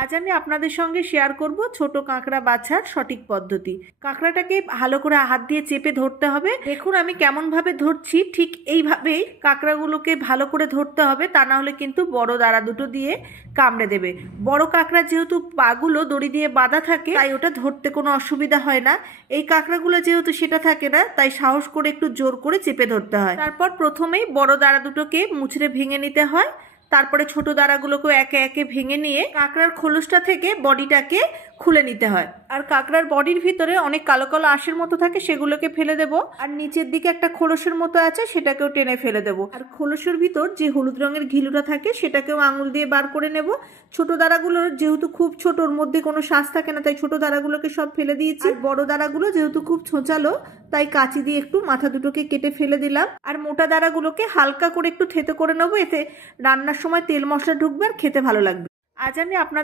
আজ আমি আপনাদের সঙ্গে শেয়ার করব ছোট কাঁকড়া বাছার সঠিক পদ্ধতি। কাঁকড়াটাকে ভালো করে হাত দিয়ে চেপে ধরতে হবে। দেখুন আমি কেমনভাবে ধরছি, ঠিক এইভাবেই কাঁকড়াগুলোকে ভালো করে ধরতে হবে, তা না হলে কিন্তু বড় দাঁড়া দুটো দিয়ে কামড়ে দেবে। বড় কাঁকড়া যেহেতু পাগুলো দড়ি দিয়ে বাঁধা থাকে, তাই ওটা ধরতে কোনো অসুবিধা হয় না। এই কাঁকড়াগুলো যেহেতু সেটা থাকে না, তাই সাহস করে একটু জোর করে চেপে ধরতে হয়। তারপর প্রথমেই বড় দাঁড়া দুটোকে মুচড়ে ভেঙে নিতে হয়। তারপরে ছোট দাঁড়াগুলোকে একে একে ভেঙে নিয়ে কাঁকড়ার খোলসটা থেকে বডিটাকে খুলে নিতে হয়। আর কাঁকড়ার বডির ভিতরে অনেক কালো কালো আঁশের মতো থাকে, সেগুলোকে ফেলে দেব। আর নিচের দিকে একটা খোলসের মতো আছে, সেটাকেও টেনে ফেলে দেব। আর খোলসের ভিতর যে হলুদ রঙের ঘিলুটা থাকে, সেটাকেও আঙুল দিয়ে বার করে নেব। ছোট দাঁড়াগুলোর যেহেতু খুব ছোট, ওর মধ্যে কোনো শ্বাস থাকে না, তাই ছোট দাঁড়াগুলোকে সব ফেলে দিয়েছি। বড় দাঁড়াগুলো যেহেতু খুব ছোঁচালো তাই কাঁচি দিয়ে একটু মাথা দুটোকে কেটে ফেলে দিলাম। আর মোটা দাঁড়াগুলোকে হালকা করে একটু থেতো করে নেব, এতে রান্নার সময় তেল মশলা ঢুকবে আর খেতে ভালো লাগবে। আজ আমি আপনার